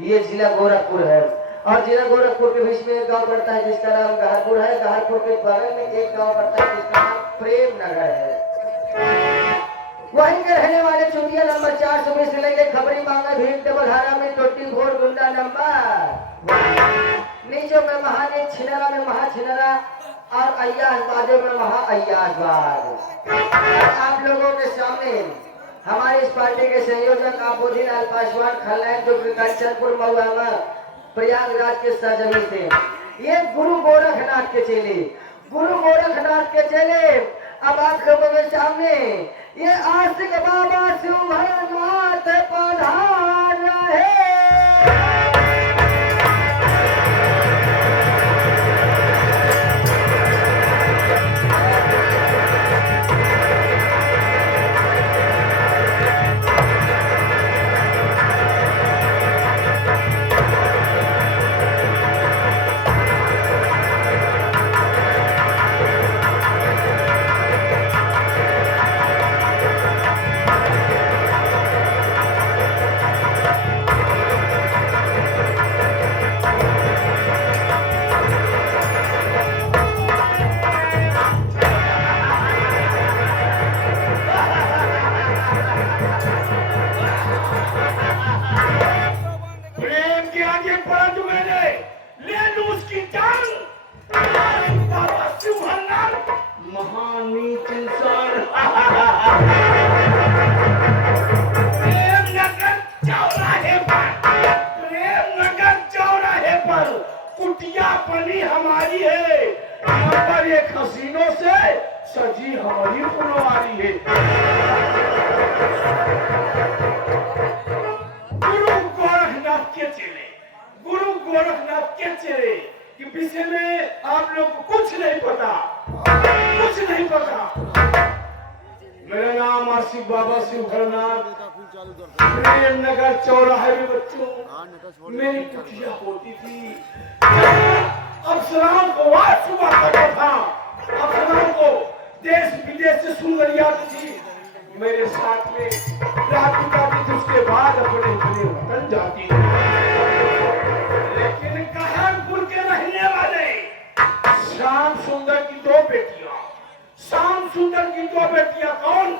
ये जिला गोरखपुर है और जिला गोरखपुर के बीच में एक गांव पड़ता है जिसका नाम गहरपुर है। गहरपुर के बगल में एक गांव पड़ता है जिसका नाम प्रेम नगर है। वहीं के रहने वाले चुटिया नंबर 420 से लेके खबरी मांगा भीड़ देवघारा में 24 गुंडा नंबर नीचे में महाने छिनरा में महा छिनरा और अय्याजबादे में महा अय्याजबाद। आप लोगों के सामने हमारी इस पार्टी के संयोजक आबुद्दीन पासवान खलनायक जो कंचनपुर महुआ प्रयागराज के सरजमी से ये गुरु गोरखनाथ के चेले, गुरु गोरखनाथ के चेले अब आप लोगों के सामने ये आस्तिक बाबा शिव भोलेनाथ पधार रहे। हमारी है नंबर 1 हसीनों से सजी हमारी फुलवारी है। गुरु गोरखनाथ के चेले, गुरु गोरखनाथ के चेले के विषय में आप लोग को कुछ नहीं पता, कुछ नहीं पता। मेरा नाम आसिफ बाबा शिव भोलेनाथ प्रेम नगर चौराहे में बच्चों मेरी कुटिया होती थी। अफसराओं को वाद सुबह करता था, अफसराओं को देश विदेश से सुंदरियां आती थी मेरे साथ में रात बिताती थी, उसके बाद अपने वतन जाती थी। लेकिन गहरपुर के रहने वाले श्याम सुंदर की 2 बेटियां, श्याम सुंदर की 2 बेटियां कौन?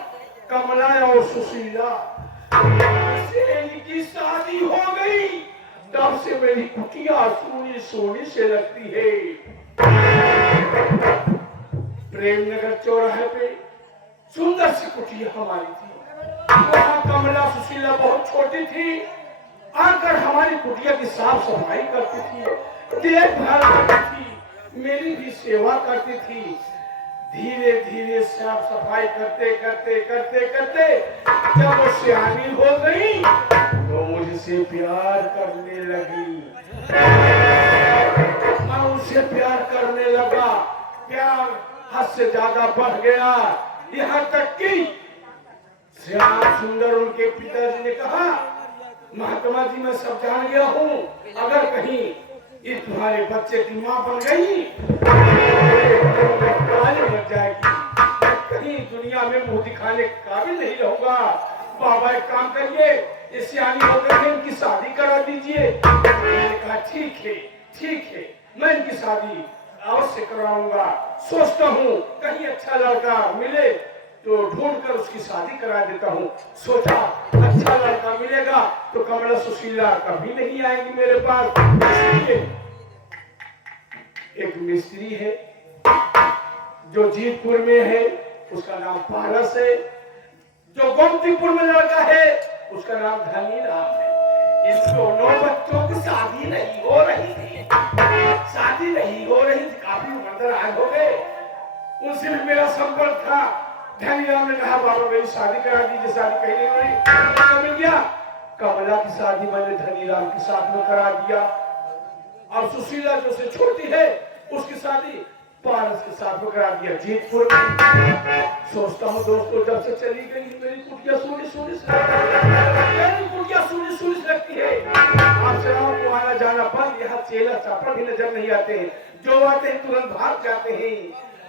कमला और सुशीला से इनकी शादी हो गई। तब से मेरी कुटिया सोनी सोनी से लगती है। प्रेमनगर चौराहे पे सुंदर सी कुटिया हमारी थी। वहाँ कमला सुशीला बहुत छोटी थी, आकर हमारी कुटिया की साफ सफाई करती थी, देखभाल करती थी, मेरी भी सेवा करती थी। धीरे धीरे साफ सफाई करते करते करते करते जब वो सियानी हो गई तो मुझसे प्यार करने लगी। मैं उससे प्यार करने लगा, प्यार हद से ज्यादा बढ़ गया। यहाँ तक कि श्याम सुंदर उनके पिताजी ने कहा, महात्मा जी मैं सब जान गया हूँ, अगर कहीं ये तुम्हारे बच्चे की माँ बन गई लग जाएगी, कहीं दुनिया में मुंह दिखाने के काबिल नहीं रहूंगा। बाबा एक काम करिए, ये सियानी हो गई है, इनकी शादी करा दीजिए। मैंने कहा ठीक है मैं इनकी शादी अवश्य कराऊंगा। सोचता हूँ कहीं अच्छा लड़का मिले तो ढूंढ कर उसकी शादी करा देता हूँ। सोचा अच्छा लड़का मिलेगा तो कमला सुशीला कभी नहीं आएंगी मेरे पास। इसलिए एक मिस्त्री है जो जीतपुर में है, उसका नाम पारस है। जो गोमतीपुर में लड़का है उसका नाम धनीराम है। इन दोनों बच्चों की शादी नहीं हो रही थी, शादी नहीं हो रही थी, काफी उम्र आए हो गए। उनसे भी मेरा संपर्क था। धनीराम ने कहा बाबा मेरी शादी करा दीजिए, शादी कहीं नहीं हो रही। मिल गया, कमला की शादी मैंने धनीराम के साथ में करा दिया और सुशीला जो से छोटी है उसकी शादी पारस के साथ में करा दिया जीतपुर में। सोचता हूँ दोस्तों जब से चली गई मेरी कुटिया सोनी सोनी से लगती है। अफसराओं को आना जाना बंद, यहाँ चेला चापड़ भी नजर नहीं आते हैं, जो आते हैं तुरंत भाग जाते हैं।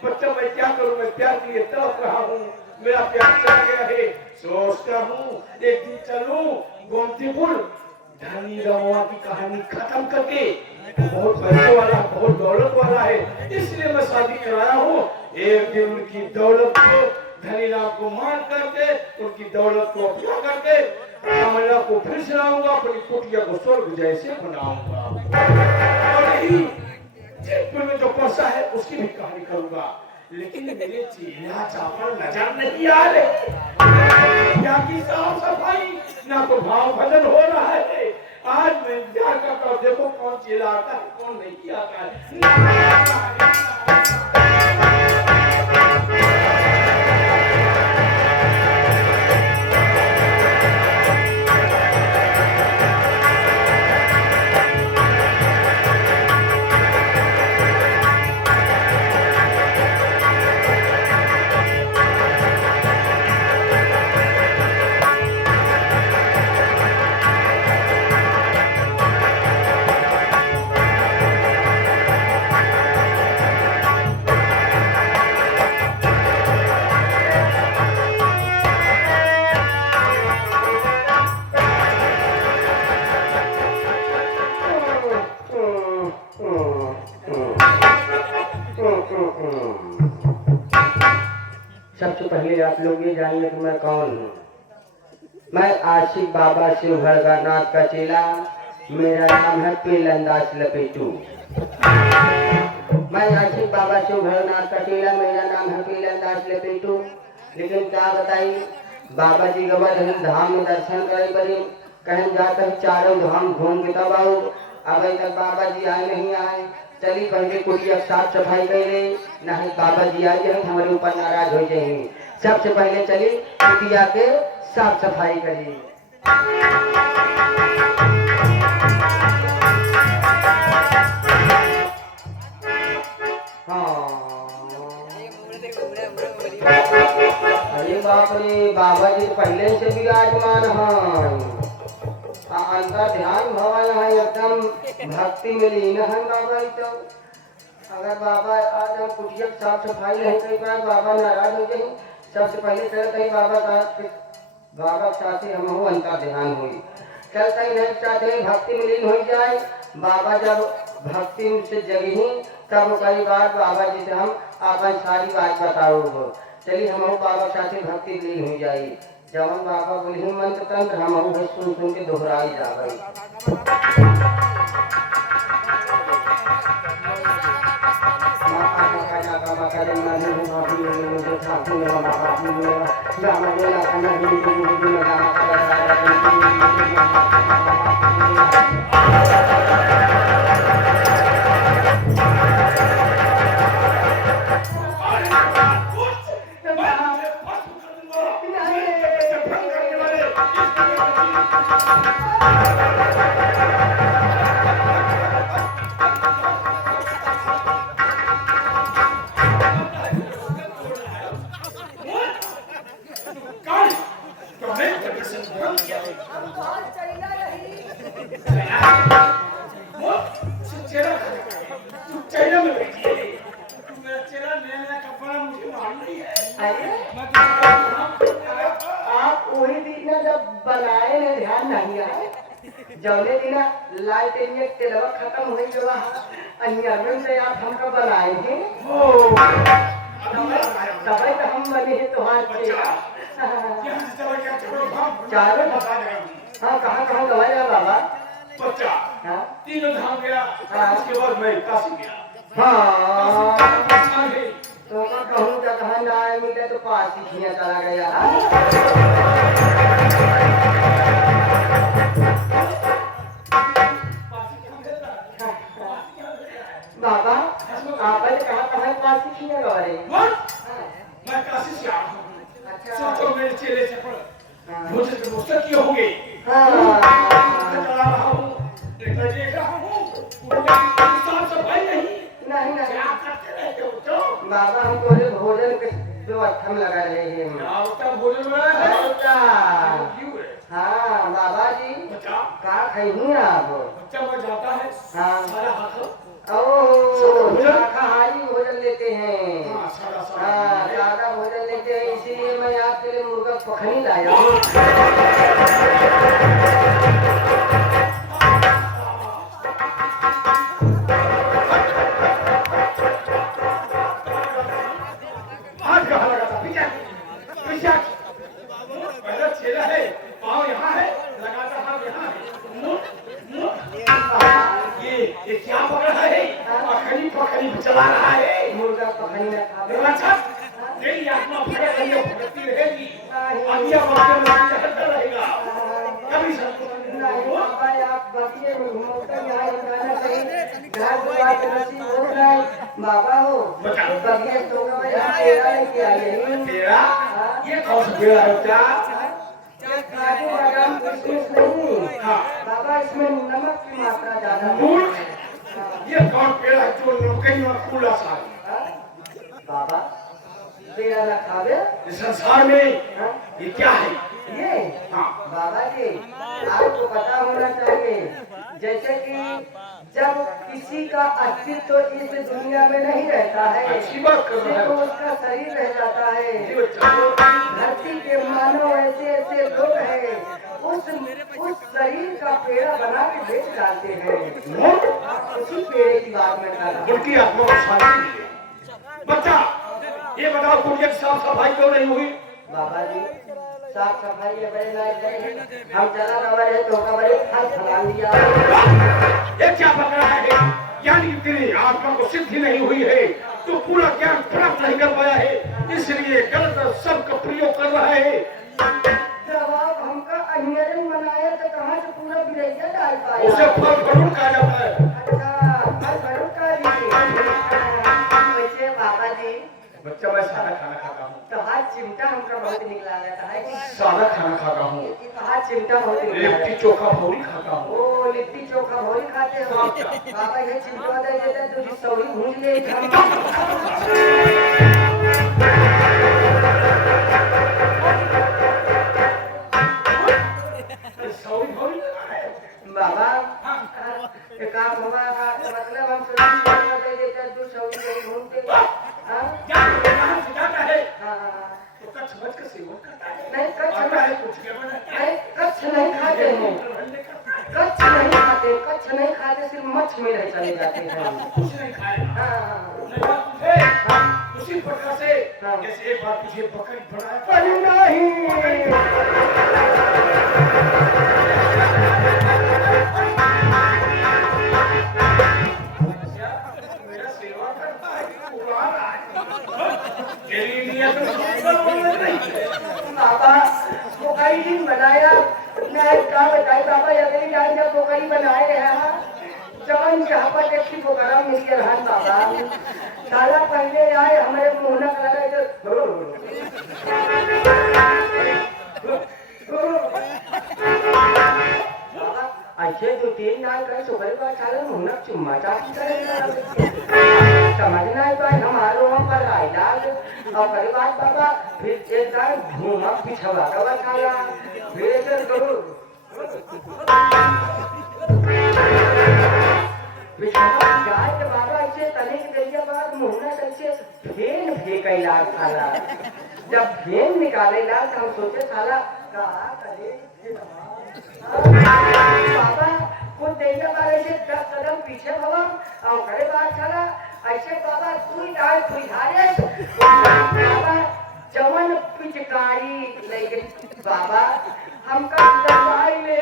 बच्चों मैं क्या करूँ, मैं प्यार के लिए तड़प रहा हूँ, मेरा प्यार चला गया है। सोचता हूँ एक दिन चलूं गोमतीपुर, धनी रमुआ की कहानी खत्म करके बहुत पैसे वाला, बहुत दौलत वाला है, इसलिए मैं शादी कराया हूँ। एक दिन उनकी दौलत को, धनी राम को मार करके, उनकी दौलत को अपना करके कमला को फिर से लाऊंगा, अपनी कुटिया को स्वर्ग जैसे बनाऊंगा। और यही जयपुर में जो परसा है उसकी भी कहानी करूंगा। लेकिन मेरे चेला चावल नजर नहीं आ रहे, या की साफ सफाई ना तो भाव भजन हो रहा है। आज मैं जाकर कर देखो कौन चेला आता है कौन नहीं आता है। सबसे पहले आप लोग ये जानिए कि मैं कौन हूँ। मैं आशिक बाबा शिव भरगानाथ का चेला, मेरा नाम है पेलंदाज लपेटू। मैं आशिक बाबा शिव भरगानाथ का चेला, मेरा नाम है पेलंदाज लपेटू। लेकिन क्या बताई, बाबा जी गवा धाम में दर्शन करे बड़े कहीं जाकर चारों धाम घूम के तब आओ। अभी तक बाबा जी आए नहीं आए, चली पहले कुटिया साफ सफाई कर ले, नहीं बाबा जी आ जाए हमारे ऊपर नाराज हो जाएंगे। सबसे पहले चली कुटिया के साफ सफाई करी। हाँ, अरे बाप रे, बाबा जी पहले से विराजमान हैं, अंदर ध्यान भवन है, एकदम भक्ति में लीन है बाबा। तो अगर बाबा आज हम कुटिया साफ सफाई नहीं कर पाए, बाबा नाराज हो जाए। सबसे पहले चलते ही बाबा के साथ ही हम अंतर ध्यान हुई, चलते ही नहीं चाहते भक्ति में लीन हो जाए। बाबा जब भक्ति से जगी तब कई बार बाबा जी से हम अपन सारी बात बताओ। चलिए हम बाबा साथ भक्ति लीन हो जाए। जब बाबा बोले मंत्र तंत्र हम सुन सुन के दोहराई जा गई। आप वही दिन जब बनाए ने ध्यान नहीं आए, जौने दिन लाइट एक तेलवा खत्म हुई जो अन्य से आप हमको बनाए थे दवाई तो हम बने हैं तुम्हारे चारों। हाँ, कहाँ कहाँ दवाई है बाबा? बच्चा तीनों धाम गया, उसके बाद मैं काशी गया। हाँ, तो मैं कहूँ जगह ना मिले तो पास ही खिया चला गया। बाबा आपने कहा कहाँ पास ही खिया गए? मैं काशी से आया हूँ। अच्छा, तो मेरे चेले से पढ़ मुझे तो मुश्किल क्यों हो गई? चला रहा हूँ, देख रहा हूँ, साफ सफाई नहीं क्या करते रहते हो तो? बाबा हम बोले भोजन के व्यवस्था में लगा रहे हैं। क्या भोजन बना है? क्यों है? हाँ बाबा जी, बच्चा क्या खाई आप? बच्चा मर जाता है। हाँ, सारा हाथ शाकाहारी भोजन लेते हैं। हाँ, सादा भोजन लेते हैं, इसीलिए मैं आपके लिए मुर्गा पखनी लाया हूँ। ये क्या पकड़ा है? पखड़ी पखड़ी चला रहा है। मुर्गा पकड़ी ना खावे। अच्छा, तेरी आत्मा फटे रही भटकती रहेगी। अभी आप अपने मन में रहता रहेगा। कभी नहीं बाबा, आप बतिए में घुमौते यहाँ जाना कहीं घर दुआर पे नसीब हो जाए। बाबा हो बगिए तो पेड़ा लेके आए। पेड़ा? ये कौन सा पेड़ा है क्या? काजू बादाम किशमिश नहीं। हाँ। बाबा इसमें नमक की मात्रा ज्यादा है। मूर्ख! ये कौन पेड़ा है जो नमकीन और फूला सा है? बाबा पेड़ा ना खावे। इस संसार में ये क्या है? ये बाबा जी आपको पता होना चाहिए, जैसे कि जब किसी का अस्तित्व इस दुनिया में नहीं रहता है, अच्छी बात कर रहा है। तो उसका शरीर रह जाता है। जी बच्चा। धरती के मानव ऐसे ऐसे लोग हैं, उस शरीर का पेड़ा बना के बेच डालते हैं। उसी पेड़े की बात में कर रहा हूं। उनकी आत्मा को शांति मिले। बच्चा, ये बताओ कुड़िया की साफ सफाई क्यों नहीं हुई? बाबा जी साफ सफाई में बड़े लायक गए, हम चला रहे तो हमारे फल फला लिया। ये क्या पकड़ा है? यानी कि तेरी आत्मा को सिद्धि नहीं हुई है, तो पूरा ज्ञान प्राप्त नहीं कर पाया है, इसलिए गलत शब्द का प्रयोग कर रहा है। जब आप हमका अहियरन बनाया तो कहाँ से पूरा बिरैया डाल पाया? उसे फल फरूट कहा जाता है। अच्छा फल फरूट का वैसे बाबा जी बच्चा, मैं सादा खाना खाता हूँ। तो हाथ चिमटा हमका बहुत निकला रहता है कि सादा खाना खाता हूँ। हाथ चिमटा बहुत निकला लिट्टी चोखा भौरी खाता हूँ। ओ लिट्टी चोखा भोरी खाते हो? बाबा ये चिमटा दे देते तो जी सौरी भूंज ले सौरी भौरी बाबा एक काम होगा, मतलब हम चिमटा दे देते तो सौरी नहीं घूमते। क्या कहाँ से जाता है? हाँ तो कच्छ मच का सेवन करता है। नहीं कच्छ आता है कुछ क्या बनाता है? नहीं कच्छ नहीं खाते हैं, कच्छ नहीं खाते, कच्छ नहीं खाते, सिर्फ मच्छ में रह चले जाते हैं। कुछ नहीं खाया। हाँ मैं बात तुझे उसी प्रकार से जैसे एक बार तुझे बकरी बनाया। पर नहीं मेरा सेवा करता है, उड़ा रहा है। तेरी नियत नहीं। बाबा पोखरी दिन बनाया नहीं क्या बताई बाबा, अगली रात जब पोखरी बनाए हैं जवन जहाँ पर देखी पोखरा मिल गया रहन बाबा। साला पहले आए हमारे मुँह न अच्छे दो तीन नाल करे सुबह का साला मुँह चुम्मा चाटी करे समझना है तो हमारो हम पर इलाज और करे बात बाबा फिर एक बार घूमा पिछवा का बचाया फिर एक करो पिछवा जाए के बाबा ऐसे तने के गैया बाद मुहना कैसे फेन फेंका इलाज साला। जब फेन निकाले इलाज हम सोचे साला कहा करे बाबा कुछ देने वाले से 10 कदम पीछे भवा और करे बात साला ऐसे बाबा सुई डाल सुई धारे बाबा जवन पिचकारी ले गई बाबा हमका दवाई ले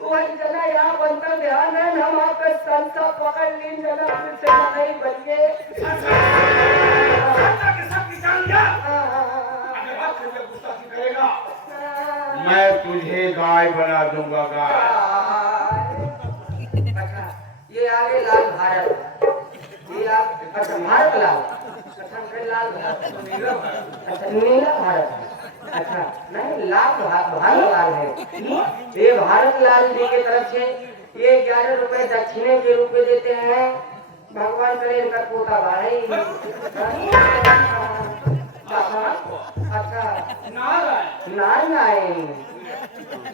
वही जना यहाँ बनता ध्यान है हम आपका संसा पकड़ लीन जना फिर से नहीं बन गए। मैं तुझे गाय बना दूंगा, गाय। अच्छा ये आगे लाल भारत, ये आप अच्छा भारत लाल, अच्छा फिर लाल भारत, अच्छा नीला भारत, अच्छा नहीं लाल भारत लाल है। ये भारत लाल जी की तरफ से ये 11 रुपए दक्षिणे के रूप में देते हैं। भगवान करे इनका पोता भाई। अच्छा नारायण नारायण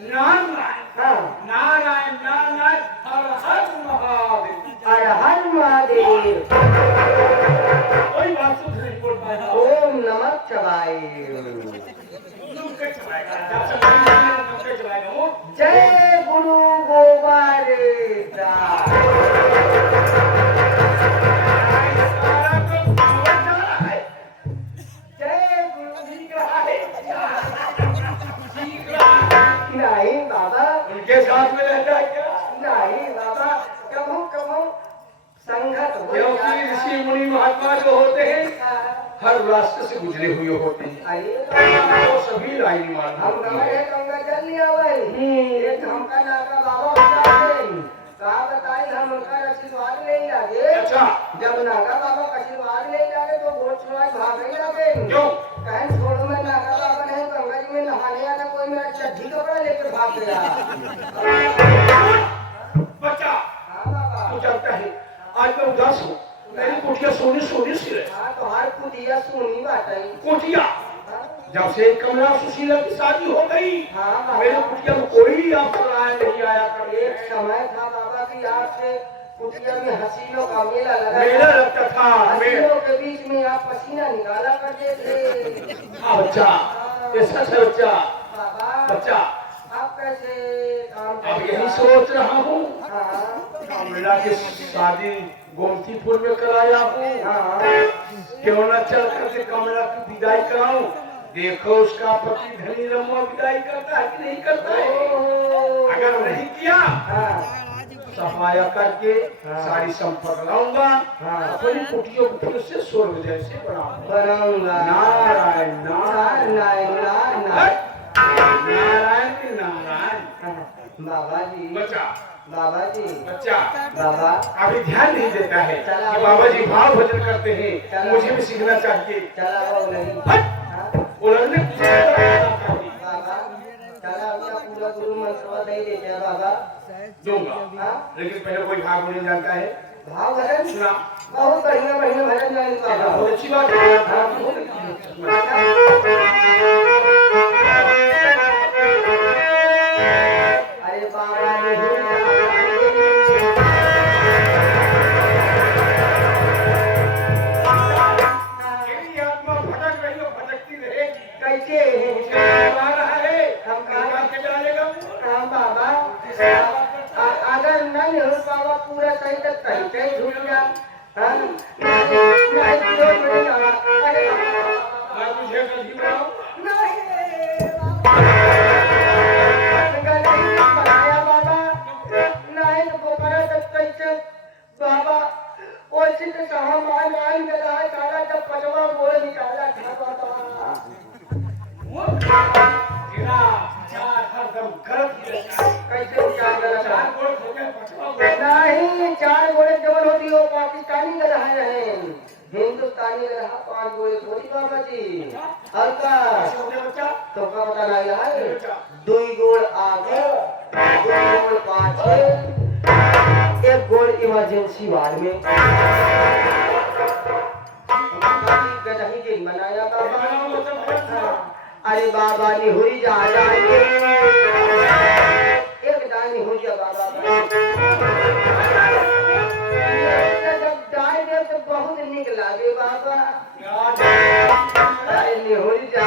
नारायण हाँ नारायण नारायण हर हर महादेव। हर हर महादेव। कोई बात सुन नहीं बोल पाया। ओम नमः शिवाय। जय गुरु गोविंद। जय गुरु जी नहीं बाबा उनके साथ में रहता है क्या? नहीं बाबा हर रास्ते से गुजरे हुए होते हैं। अरे वो सभी लाइन मान हम गए गंगा जल लिया भाई एक हमका नाका बाबा बता दे कहा बताई हम उनका आशीर्वाद ले लागे। अच्छा जब नागा बाबा का आशीर्वाद ले लागे तो वोट छुड़वा भाग नहीं लगे क्यों? कहीं छोड़ो मैं नागा बाबा नहीं गंगा जी में नहाने आया कोई मेरा चड्ढी कपड़ा लेकर भाग गया। बच्चा हाँ बाबा तू जानता है आज मैं उदास हूँ। मेरी कुटिया सोने सोने सी रहे। हाँ तो हर कुटिया सुनी बात है। कुटिया जब से कमला सुशीला की शादी हो गई हाँ मेरे कुटिया में कोई अफसर आया नहीं आया कर। एक समय था बाबा की आपसे कुटिया में हसीनों का मेला लगा मेला लगता था। हसीनों के बीच में आप पसीना निकाला करते थे। हाँ बच्चा ये सच है बच्चा। बाबा बच्चा आप कैसे काम अब करते यही हैं? सोच रहा हूँ हाँ कमला की शादी गोमतीपुर में कराया हूँ। हाँ क्यों न चल करके कमला की विदाई कराऊं। देखो उसका पति धनी रमुआ विदाई करता है कि नहीं करता है। अगर नहीं किया हाँ सफाया करके सारी संपत्ति लाऊंगा हाँ। अपनी कुटियों को फिर से स्वर्ग जैसे बनाऊंगा। बनाऊंगा नारायण नारायण नारायण नारायण के नारायण। बाबा जी बच्चा बाबा जी बच्चा बाबा अभी ध्यान नहीं देता है चला कि बाबा जी भाव भजन करते हैं। चला। मुझे भी सीखना चाहिए। चला वो नहीं हट! हाँ? उलझने की चेष्टा करना चाहिए। बाबा चला अपना पूरा गुरु मंत्र दे देते हैं बाबा। दूंगा हाँ लेकिन पहले कोई भाग नहीं जानता है। भाव भजन सुना बहुत बढ़िया बढ़िया भजन गाने बाबा। बहुत अच्छी बात है। हाँ, बहुत अच्छी बात है। अरे बाबा ने हो मेरी आत्मा भटक रही हो भटकती रहेगी। कैसे मुझे बुला रहा है हम कहाँ के जानेगा। हाँ बाबा अगर नहीं हो बाबा पूरा सही तक कहीं कहीं झूठ गया। हाँ नहीं विरोध में नहीं आवा। अरे बाबा मैं तुझे कभी बुलाऊं। नहीं बाबा नहीं बनाया बाबा नहीं तो पोखरा तक कैसे बाबा वो चित्र कहाँ मान मान गया सारा जब पचवा बोल निकाला था बाबा। वो तेरा विचार हरदम गलत ही रहता है। कैसे विचार करा था? चार गोड़ हो गए पछवा गोड़। नहीं 4 घोड़े जबल होती हो पाकिस्तानी गधा रहे हिंदुस्तानी गधा 5 घोड़े थोड़ी बाबा जी। और का कैसे हो गया बच्चा? तो का बताना यार 2 गोड़ आगे 2 गोड़ पाछे 1 गोड़ इमरजेंसी वार्ड में। गधा ही दिन बनाया बाबा। अरे बाबा ने हुई जा जाए एक दानी हो गया बाबा। जब डाल दे तो बहुत निक लागे बाबा। अरे निहुरी जा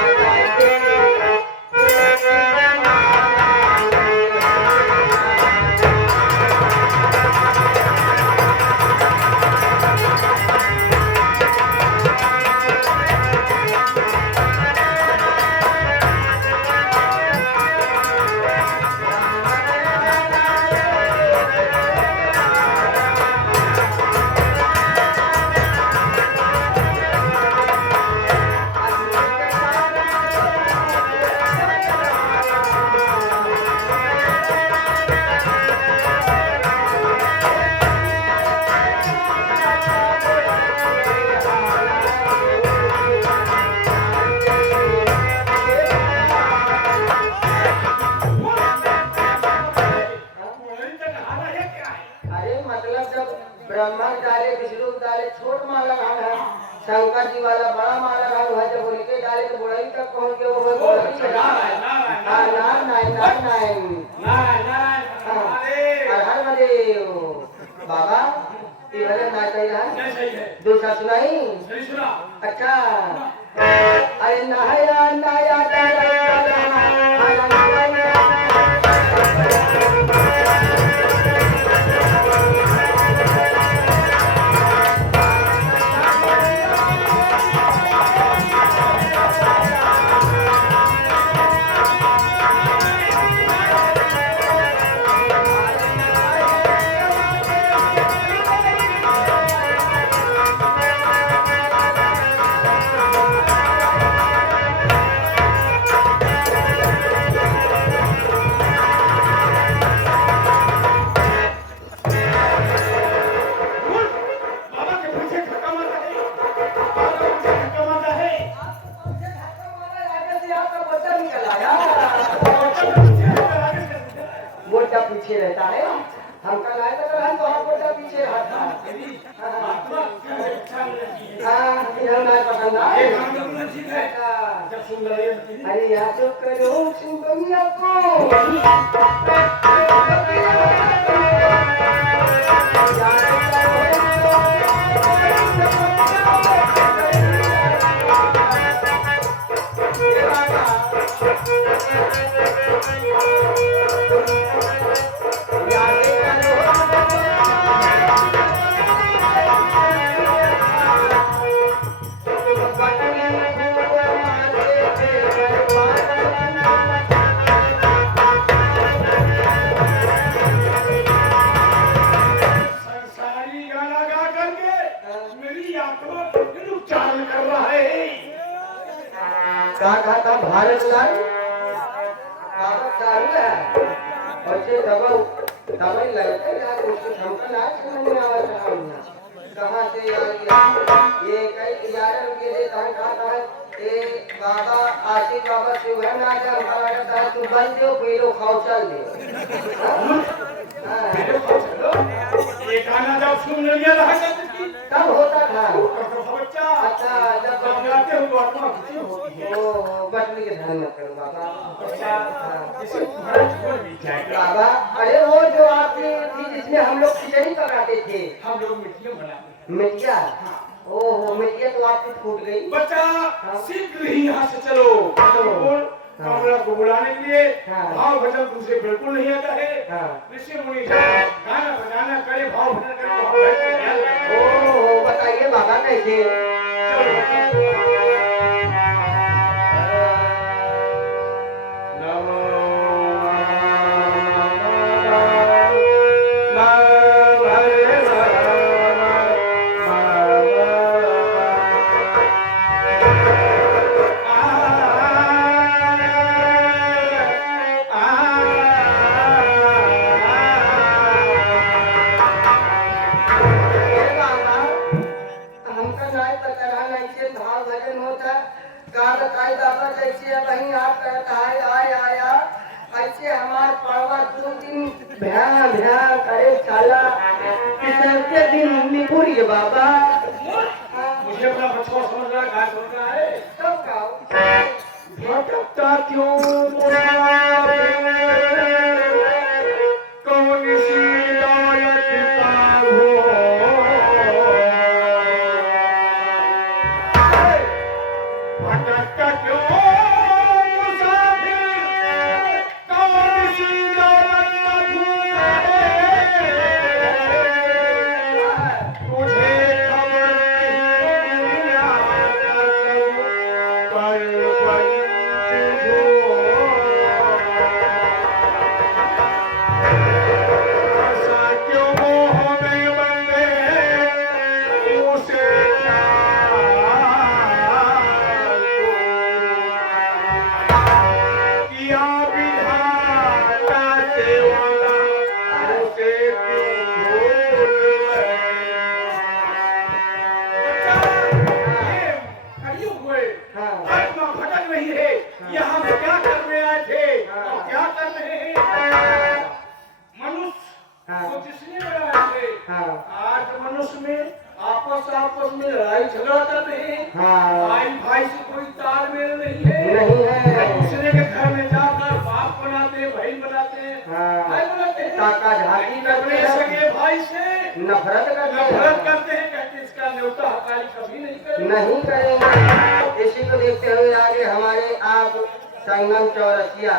ब्रह्मा डाले विष्णु डाले छोट माला भाग है शंकर जी वाला बड़ा माला भाग है जब उनके डाले तो बुढ़ाई तक पहुंच गए वो बुढ़ाई हर महादेव बाबा ये वाले ना कही रहा दूसरा सुनाई अच्छा अरे नहाया नया था तेरी आत्मा क्यों अच्छा नहीं है। हाँ इधर मैं पसंद आए। ये गाना बोलना ठीक है जब सुन रहे हैं अरे या तो करो सुगमिया को संसारी गाना गा करके मेरी आत्मा फिर उच्चारण कर रहा है। कहा था भारत लाल कागज चालू है और ये दबाव दबाई लगता है यार कुछ हमको ना समझ में आवा रहा हूँ कहाँ से यार ये कई 11 रुपये देता है कहा था ये बाबा आशिक बाबा शिव है ना क्या हमका लगता है तू बन दो पी लो खाओ चल दे मेरे पास चलो ये गाना जब सुन लिया रहा करती थी तब होता था बच्चा अच्छा जब जब गाते हो तो आत्मा खुशी होती है। ओ बटनी के ध्यान मत करो बाबा बच्चा इसे तुम्हारा छोड़ भी जाएगा। बाबा अरे वो जो आपकी थी जिसमें हम लोग खिचड़ी पकाते थे हम लोग मिट्टियां बनाते हैं। मिटिया ओहो मिटिया तो आपकी फूट गई बच्चा शीघ्र ही यहाँ से चलो बिल्कुल कमला को बुलाने के लिए भाव भजन तुझे बिल्कुल नहीं आता है। ऋषि मुनि गाना बजाना करे भाव भजन करे भाव भजन ओहो बताइए बाबा कैसे चलो नमो हमका नाय पता रहा नहीं से भाव भजन होता का बताई बाबा कैसे वहीं आप कहता है आय आया ऐसे हमार पड़वा 2 दिन भ्या भ्या करे चला तीसरे दिन निपुरी बाबा मुझे अपना बच्चा समझ रहा है गाय सुन रहा है तब का भटकता क्यों कौन सी दौलत का हो भटकता क्यों मुसाफिर कौन सी दौलत का तुझे खबर दुनिया पर आपस में लड़ाई झगड़ा कर रहे हैं। भाई भाई से कोई तालमेल नहीं है। दूसरे के घर में जाकर बाप बनाते हैं, बहन बनाते हैं, भाई बनाते हैं, काका झांकी करते हैं, सगे भाई से नफरत करते हैं। कहते इसका न्योता हकाली कभी नहीं करेंगे। इसी को देखते हुए आगे हमारे आप संगम चौरसिया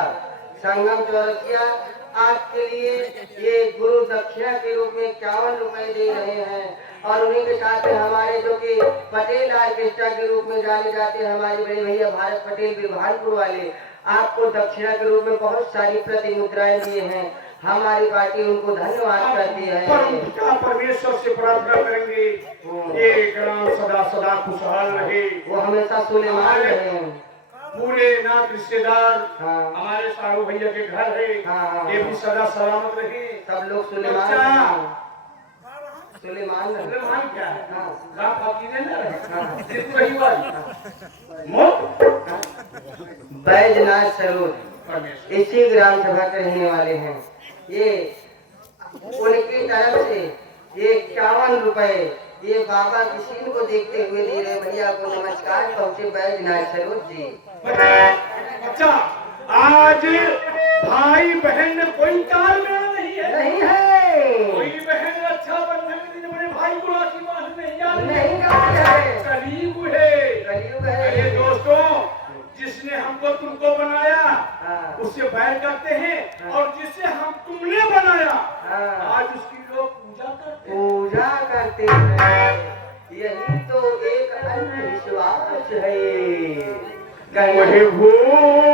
आपके लिए ये गुरु दक्षिणा के रूप में 51 रुपए दे रहे हैं और उन्हीं के साथ में हमारे जो कि पटेल ऑर्केस्ट्रा के रूप में जाने जाते हैं हमारे बड़े भैया भारत पटेल बिरभानपुर वाले आपको दक्षिणा के रूप में बहुत सारी प्रति मुद्राएं दिए हैं। हमारी पार्टी उनको धन्यवाद करती है। परमेश्वर से प्रार्थना करेंगे ये ग्राम सदा सदा खुशहाल रहे, वो हमेशा सुलेमान रहे। पूरे नात रिश्तेदार हमारे सारू भैया के घर है ये भी सदा सलामत रहे। सब लोग सुलेमान क्या है राम फकीर न रहे रही बात बैजनाथ सरोज इसी ग्राम सभा के रहने वाले हैं। ये उनकी तरफ से ₹51 ये बाबा की सीन को देखते हुए दे रहे भैया को नमस्कार। पहुंचे बैजनाथ सरोज जी। बच्चा आज भाई बहन में कोई तालमेल नहीं है। नहीं है। कोई बहन अच्छा बंधन के दिन अपने भाई को राखी बांधने नहीं जा रही नहीं है। कलयुग है। कलयुग है। अरे दोस्तों, जिसने हमको तुमको बनाया हाँ। उससे बैर करते हैं, हाँ। और जिससे हम तुमने बनाया हाँ। आज उसकी लोग पूजा करते हैं। पूजा करते हैं। यही तो एक अंधविश्वास है। वही भूल